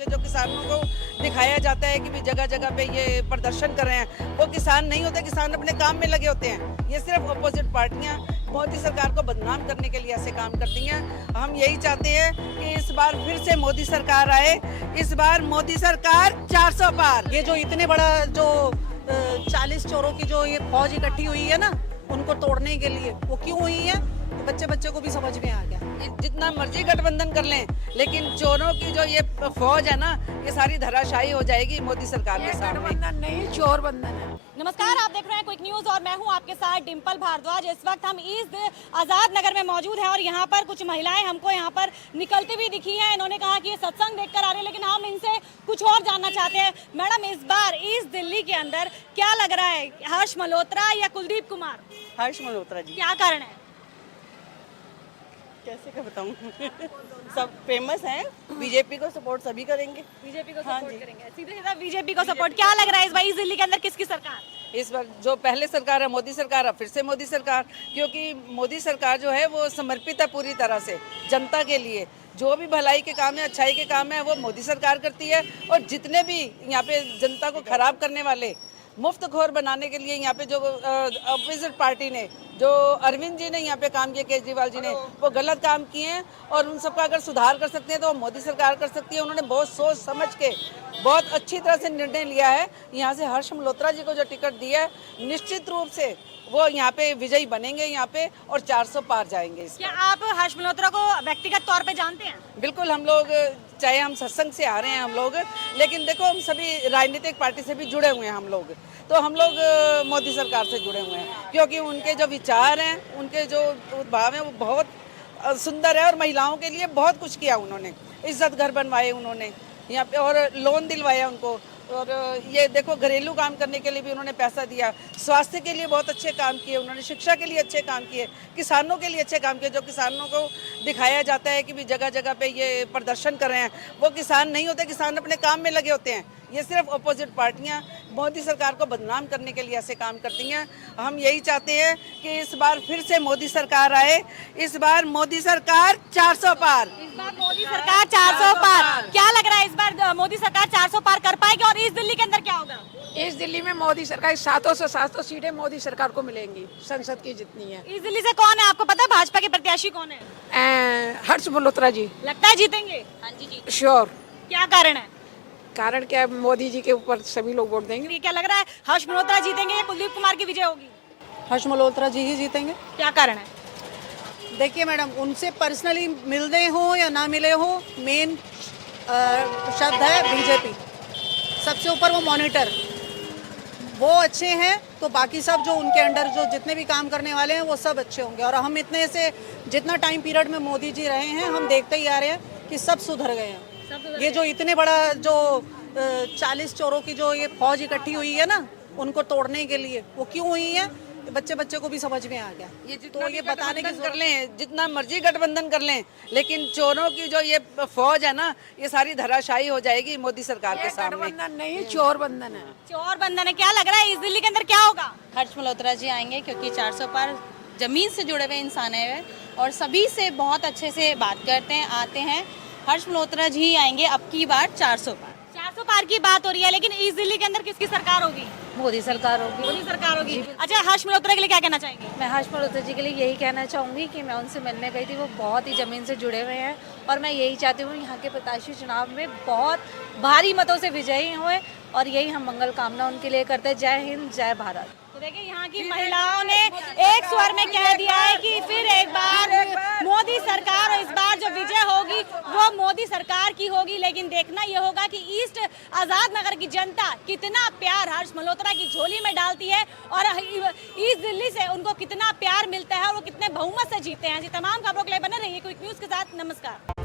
जो किसानों को दिखाया जाता है कि भी जगह जगह पे ये प्रदर्शन कर रहे हैं, वो किसान नहीं होते, किसान अपने काम में लगे होते हैं। ये सिर्फ अपोजिट पार्टियां मोदी सरकार को बदनाम करने के लिए ऐसे काम करती हैं। हम यही चाहते हैं कि इस बार फिर से मोदी सरकार आए, इस बार मोदी सरकार 400 पार। ये जो इतने बड़ा जो 40 चोरों की जो ये फौज इकट्ठी हुई है ना, उनको तोड़ने के लिए, वो क्यों हुई है बच्चे बच्चे को भी समझ में आ गया। जितना मर्जी गठबंधन कर लें, लेकिन चोरों की जो ये फौज है ना, ये सारी धराशायी हो जाएगी मोदी सरकार के सामने। गठबंधन नहीं, चोर बंधन है। नमस्कार, आप देख रहे हैं क्विक न्यूज और मैं हूं आपके साथ डिम्पल भारद्वाज। इस वक्त हम ईस्ट आजाद नगर में मौजूद हैं और यहाँ पर कुछ महिलाएं हमको यहाँ पर निकलती हुई दिखी हैं। इन्होंने कहा कि ये सत्संग देखकर आ रहे हैं, लेकिन हम इनसे कुछ और जानना चाहते हैं। मैडम, इस बार ईस्ट दिल्ली के अंदर क्या लग रहा है, हर्ष मल्होत्रा या कुलदीप कुमार? हर्ष मल्होत्रा जी। क्या कारण है? कैसे का बताऊं? सब फेमस हैं, बीजेपी को सपोर्ट सभी करेंगे। बीजेपी को हाँ सपोर्ट जी। करेंगे, सीधे सीधा बीजेपी को सपोर्ट। क्या लग रहा है इस बार ईस्ट दिल्ली के अंदर किसकी सरकार? इस बार जो पहले सरकार है मोदी सरकार है, फिर से मोदी सरकार, क्योंकि मोदी सरकार जो है वो समर्पित है पूरी तरह से जनता के लिए। जो भी भलाई के काम है, अच्छाई के काम है, वो मोदी सरकार करती है। और जितने भी यहाँ पे जनता को खराब करने वाले, मुफ्त खोर बनाने के लिए यहाँ पे जो अपोजिट पार्टी ने, जो अरविंद जी ने यहाँ पे काम किया, केजरीवाल जी ने, वो गलत काम किए हैं। और उन सबका अगर सुधार कर सकते हैं तो वो मोदी सरकार कर सकती है। उन्होंने बहुत सोच समझ के बहुत अच्छी तरह से निर्णय लिया है। यहाँ से हर्ष मल्होत्रा जी को जो टिकट दिया है, निश्चित रूप से वो यहाँ पे विजयी बनेंगे यहाँ पे, और 400 पार जाएंगे। क्या आप हर्ष मल्होत्रा को व्यक्तिगत तौर पे जानते हैं? बिल्कुल, हम लोग चाहे हम सत्संग से आ रहे हैं हम लोग, लेकिन देखो हम सभी राजनीतिक पार्टी से भी जुड़े हुए हैं हम लोग। तो हम लोग मोदी सरकार से जुड़े हुए हैं, क्योंकि उनके जो विचार हैं, उनके जो भाव हैं, वो बहुत सुंदर है। और महिलाओं के लिए बहुत कुछ किया उन्होंने, इज्जत घर बनवाए उन्होंने यहाँ पे, और लोन दिलवाया उनको। और ये देखो, घरेलू काम करने के लिए भी उन्होंने पैसा दिया, स्वास्थ्य के लिए बहुत अच्छे काम किए उन्होंने, शिक्षा के लिए अच्छे काम किए, किसानों के लिए अच्छे काम किए। जो किसानों को दिखाया जाता है कि भी जगह जगह पे ये प्रदर्शन कर रहे हैं, वो किसान नहीं होते, किसान अपने काम में लगे होते हैं। ये सिर्फ अपोजिट पार्टियां मोदी सरकार को बदनाम करने के लिए ऐसे काम करती हैं। हम यही चाहते हैं कि इस बार फिर से मोदी सरकार आए, इस बार मोदी सरकार 400 पार। इस बार मोदी सरकार 400 पार। क्या लग रहा है इस बार मोदी सरकार 400 पार कर पाएगी? और ईस्ट दिल्ली के अंदर क्या होगा? इस दिल्ली में मोदी सरकार 700 से 700 सीटें मोदी सरकार को मिलेंगी, संसद की जितनी है। ईस्ट दिल्ली से कौन है आपको पता है? भाजपा के प्रत्याशी कौन है? हर्ष मल्होत्रा जी। लगता है जीतेंगे? हाँ जी। श्योर। क्या कारण है? कारण क्या है, मोदी जी के ऊपर सभी लोग वोट देंगे। ये क्या लग रहा है, हर्ष मल्होत्रा जीतेंगे या कुलदीप कुमार की विजय होगी? हर्ष मल्होत्रा जी ही जीतेंगे। क्या कारण है? देखिए मैडम, उनसे पर्सनली मिलने हो या ना मिले हो, मेन शब्द है बीजेपी। सबसे ऊपर वो मॉनिटर, वो अच्छे हैं तो बाकी सब जो उनके अंडर जो जितने भी काम करने वाले हैं वो सब अच्छे होंगे। और हम इतने से जितना टाइम पीरियड में मोदी जी रहे हैं, हम देखते ही आ रहे हैं कि सब सुधर गए हैं। ये जो इतने बड़ा जो 40 चोरों की जो ये फौज इकट्ठी हुई है ना, उनको तोड़ने के लिए, वो क्यों हुई है बच्चे बच्चे को भी समझ में आ गया। ये तो ये बताने की कर लें, जितना मर्जी गठबंधन कर लें, लेकिन चोरों की जो ये फौज है ना, ये सारी धराशायी हो जाएगी मोदी सरकार के सामने। गठबंधन नहीं, चोर बंधन है। चोर बंधन है। क्या लग रहा है इस दिल्ली के अंदर क्या होगा? हर्ष मल्होत्रा जी आएंगे, क्योंकि 400 पार जमीन से जुड़े हुए इंसान है और सभी से बहुत अच्छे से बात करते हैं, आते हैं। हर्ष मल्होत्रा जी आएंगे अब की बार 400 पार। 400 पार की बात हो रही है, लेकिन ईस्ट दिल्ली के अंदर किसकी सरकार होगी? मोदी सरकार होगी। मोदी सरकार होगी। अच्छा, हर्ष मल्होत्रा के लिए क्या कहना चाहेंगे? मैं हर्ष मल्होत्रा जी के लिए यही कहना चाहूँगी कि मैं उनसे मिलने गई थी, वो बहुत ही ज़मीन से जुड़े हुए हैं और मैं यही चाहती हूँ यहाँ के प्रत्याशी चुनाव में बहुत भारी मतों से विजयी हुए और यही हम मंगल कामना उनके लिए करते हैं। जय हिंद, जय भारत। तो देखिए, यहाँ की महिलाओं ने एक स्वर में कह दिया है कि फिर एक बार मोदी सरकार, और इस बार जो विजय होगी वो मोदी सरकार की होगी। लेकिन देखना ये होगा कि ईस्ट आजाद नगर की जनता कितना प्यार हर्ष मल्होत्रा की झोली में डालती है और ईस्ट दिल्ली से उनको कितना प्यार मिलता है और वो कितने बहुमत से जीते हैं। ऐसी तमाम खबरों के लिए बने रहिए क्विक न्यूज के साथ। नमस्कार।